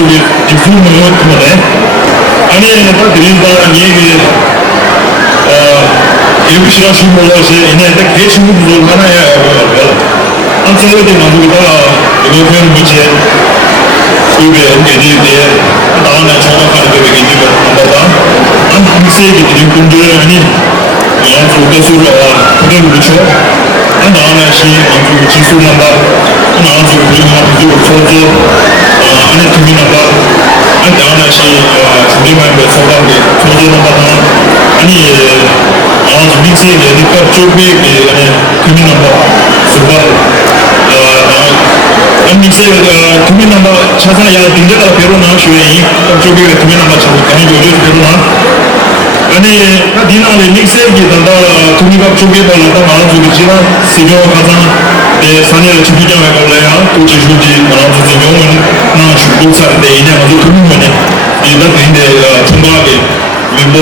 쪽에 디플로마 때문에 아니 딱 드린다 얘기 이렇게 시작하신 몰라서 이제 계속 뭘 하나야 안쪽에 나무가 이거 배우는 문제 그게 이제 나오는 정확한 게 이제 한번다 안 항세기 드린 분들 아니 양쪽 대수로 그런 거죠 안 나오는 시 양쪽 지수난다 나오는 우리가 비교 소소 안에 두미난다 안 나오는 시 준비만 배서방에 소소난다 아니 민세 얘기가 쪽에 두미난다 수박 민세 두미난다 차사야 딩자가 배로나 쇼에 쪽에 두미난다 차고 아니 요즘 배로나 아니 디나네 믹스기 단다 두미가 쪽에 발라다 마음 쪽에 지나 시조 가장 산에 주비장에 걸려야 또 지주지 마음 쪽에 용은 나 주고사인데 이제 아주 두미만에 이나 근데 중간에 멤버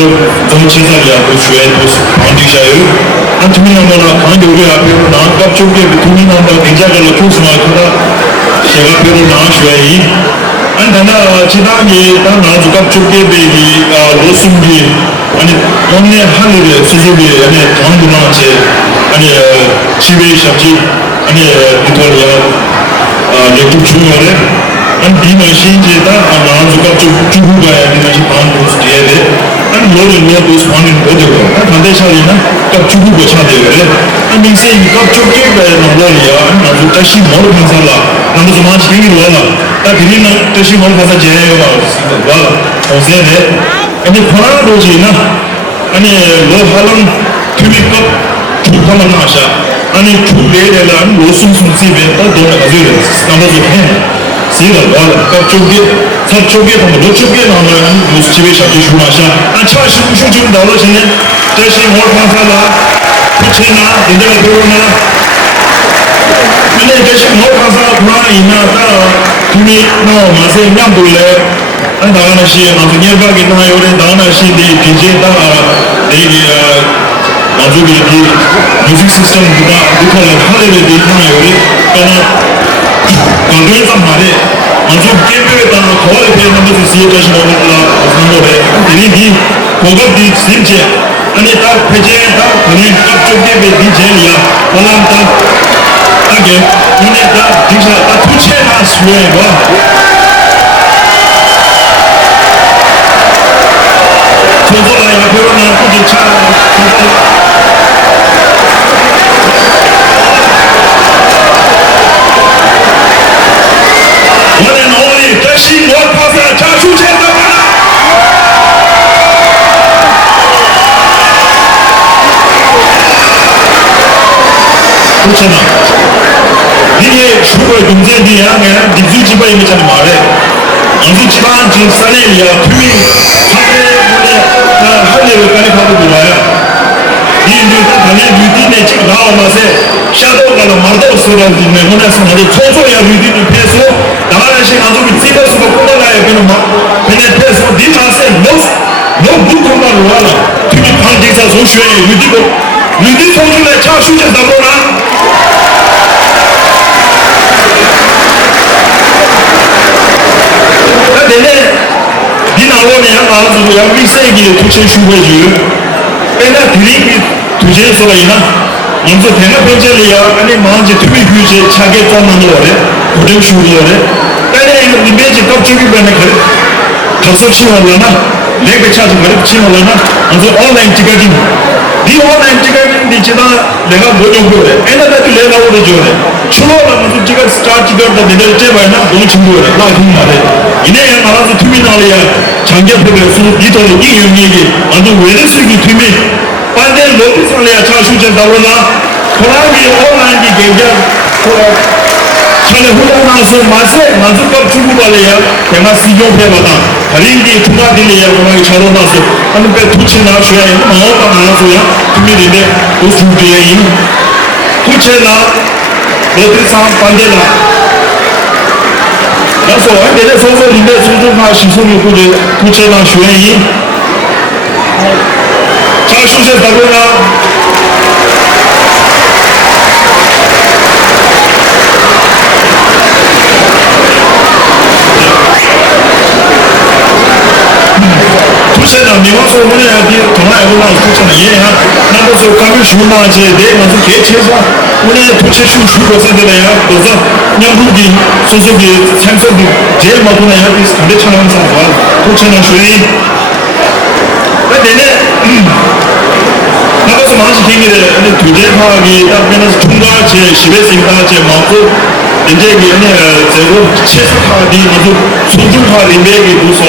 정치사야 그 주에 보스 반디샤요 한 두미난다 강대 우리 앞에 나갑 쪽에 두미난다 굉장히 조심하거나 제가 배로 나와줘야지 아니 단다 지나게 다 나주갑 쪽에 배기 로스기 아니 동네 하늘에 수족이 아니 강도나체 아니 집에 샵지 아니 이탈리아 레트 중요해 안 비는 신제다 나주갑 쪽 주부가야 되는 방법을 해야 돼 아니 너는 뭐 스파닝 어디고 반대차리나 갑 주부고 차대래 안 민생 갑 쪽에 배는 거야 나도 다시 모르는 살라 나도 좀 많이 얘기를 와라 딱 그리는 다시 모르는 가서 제가 와 어제네 아니 코로나 로지나 아니 로hal은 투비급 두판만 나샤 아니 투베레란 로숨숨집에 또 돌아가지고 나머지 해 시가 와 갑쪽에 서쪽에 보면 로쪽에 나오는 로집에 샤기 주마샤 아 차시 무슨 좀 나오시네 다시 뭘 방사라 부채나 인데가 들어오나 아니 다시 뭘 방사 그러나 이나다 둘이 너 맛에 냠돌래 안 나가는 시 아주 예가게 나요래 나가는 시디 디제다 내기 아주 이 뮤직 시스템보다 리컬 하늘에 나요래 그러나 강도에서 말해 아주 게임에 따라 거울에 배우는 것을 시작하신 거라 생각해 이미 고급이 심지 아니 딱 배제 딱 그냥 쪽에 배지 제일이야 그러나 딱 하게 이내 딱 진짜 딱 투체나 수요해 봐 저도라야 배우는 것이 참 원앤 only 다시 월파사 자수제다마나 그렇잖아 이게 슈퍼의 동생이야 그냥 니주 집안에 있는 말해 니주 집안 지금 사내야 투미 사내 할래를 까니 가고 들어와요 이 뉴타 당연 뉴디네 지금 나와마세 샤도가로 말도 쓰라는데 뭐냐서 아주 초조야 뉴디는 패서 나가는 시간 아주 집에서 뽑아가야 되는 막 그냥 패서 니마세 너 무조건만 와라 특히 방지사 소수에 뉴디 소중에 차 수제 나보나 내내 니 나오네 아주 여기 세기 도체 슈퍼지 내가 드링이 두제에서가 있나 먼저 대나 번째리야 아니 마음지 투비 규제 차게 잡는 거래 고정 슈거래 빨리 이거 이미지 껍질이 변해 그래 접속시하려나 내가 차지 그래 치하려나 먼저 온라인 찍어진 이 온라인 찍어진 뒤지다 내가 뭐 정도래 애나도 내가 오래 줘래 추로라 먼저 찍어 스타트 찍어다 내가 제발나 너무 친구래 나 그런 말해 이내 알아서 투비 나리야 장기표를 수도 이도는 이 영역이 아주 외래식이 투비 반대 로켓선이야 차수제 나오나 그러기 온라인이 굉장히 전에 후보나서 맛에 만족감 주고 발이야 내가 시종해봐다 다른게 두가들이야 그러기 차로 나서 하는 배 두치 나셔야 마음만 나서야 투미인데 그 준비에 두치나 로켓상 반대나 그래서 내가 소설인데 소중한 시선이 그게 두치나 쉬어야 차수제 나오나 那你往说我们的同爱我老出成也哈，那个时候刚刚学嘛，这对嘛是给车上，我呢读书过生的呀，都是两部的，所说的产生的，这嘛不能要的常的常常上话，都成了学。那现在，那个是马是听的，那土建他的，那边是中高级、西北省大级、毛子。人家给那个这个切实卡的，那个从中卡里面给都说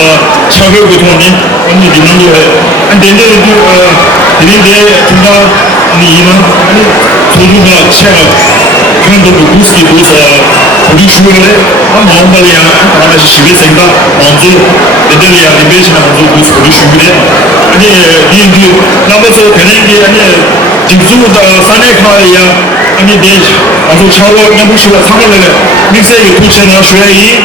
巧克不同的，我们地方就按点的就里面中高你呢，从中卡切了，看到不是都说不读书的，他忙不了呀，他那是西北省的忙子，人家里啊里面去忙子都是不读书的，而且研究那个时候可能给人家进入到3年卡一样。你别，然后超过那不是我他们那个，你这个不成了学医。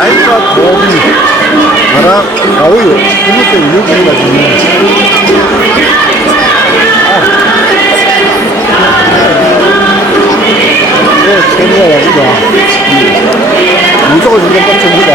아이가 도움이 나라 가오요 그것도 유기가 있는 캐리어야 이거 무조건 이거 깜짝이다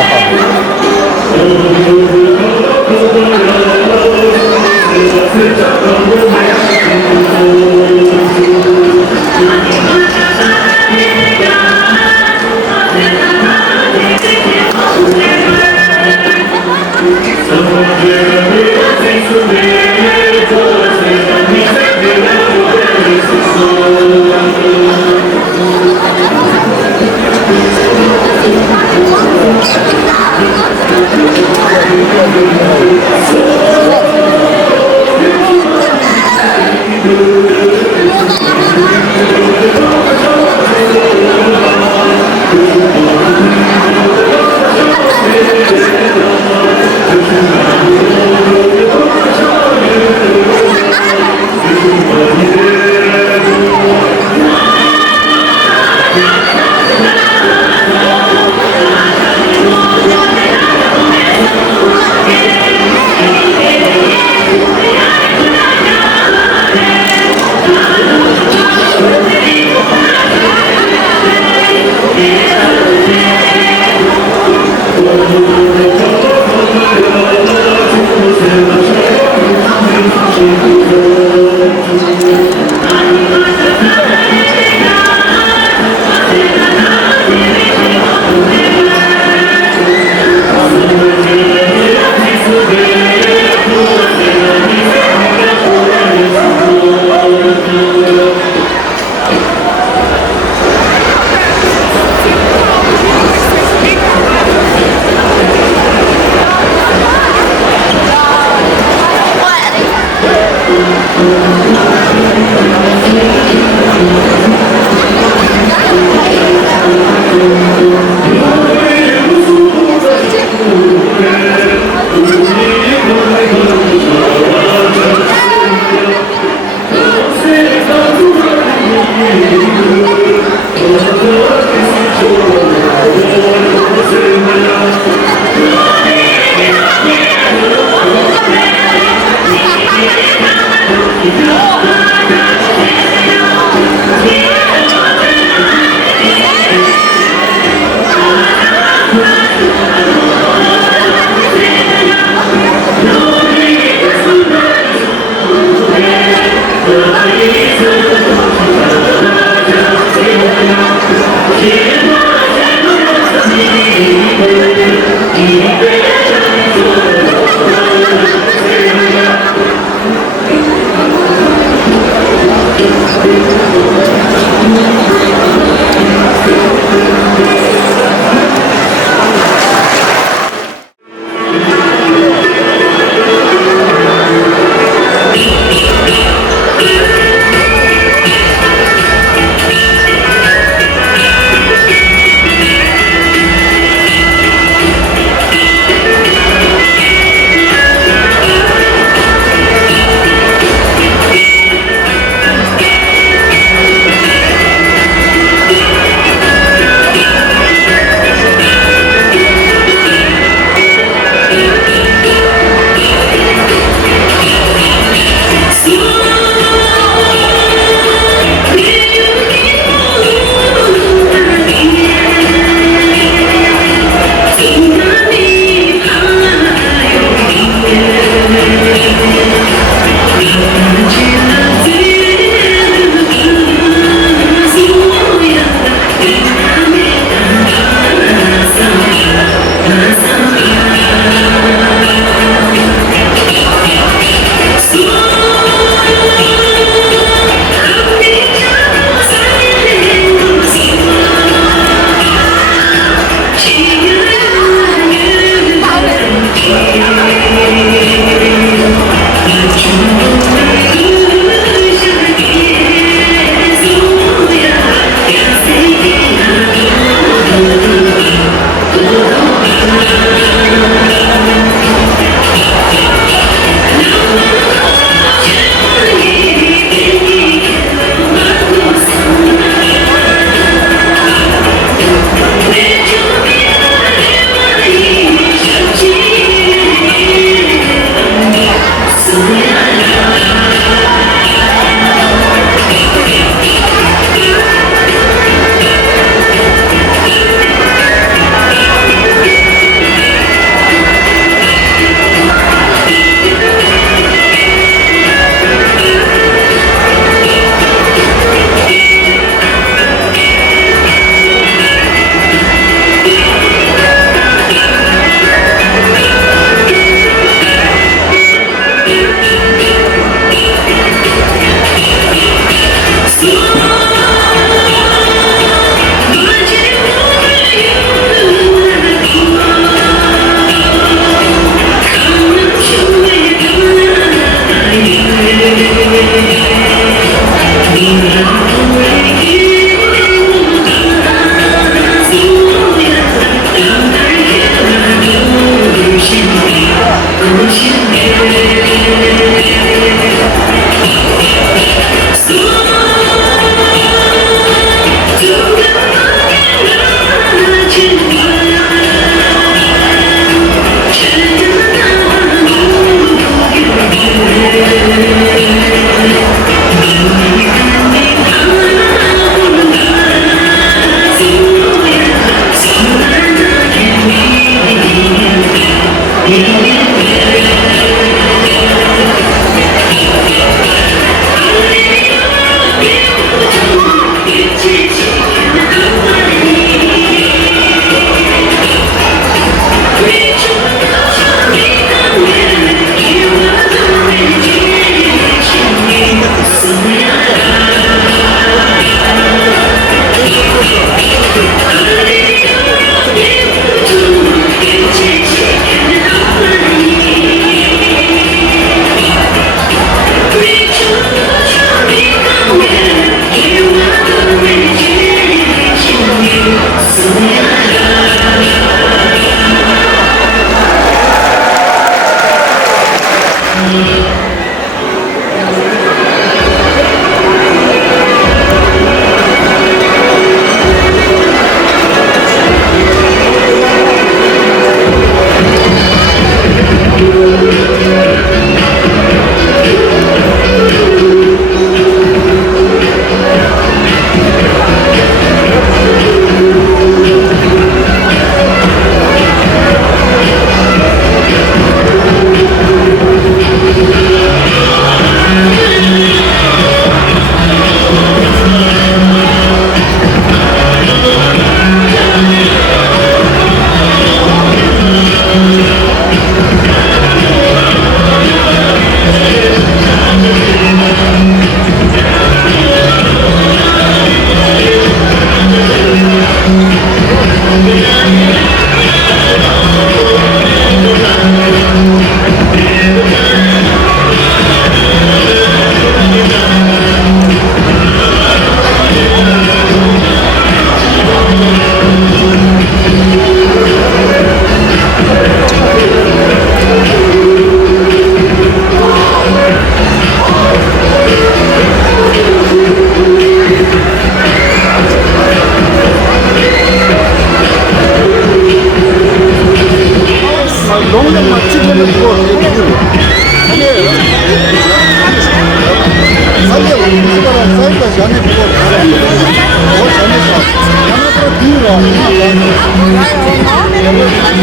Thank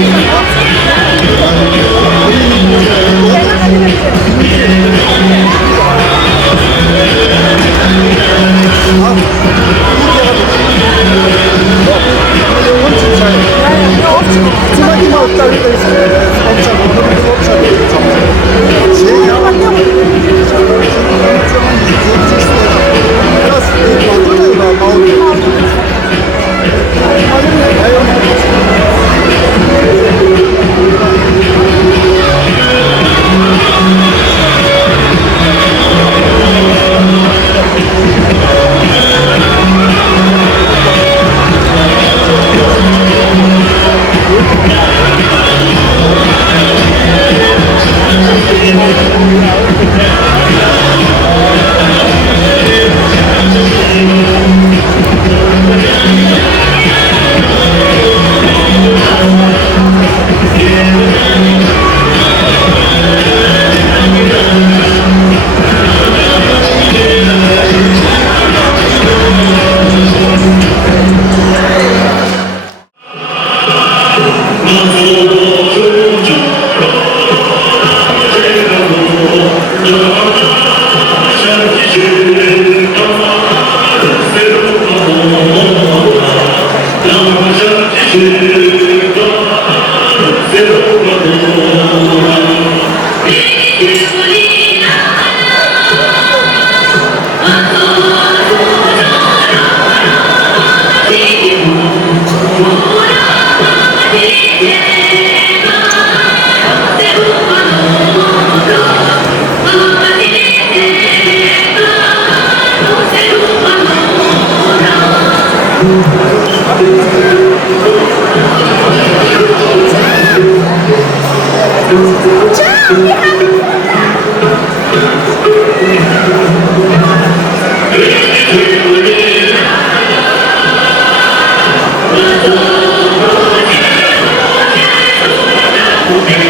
you.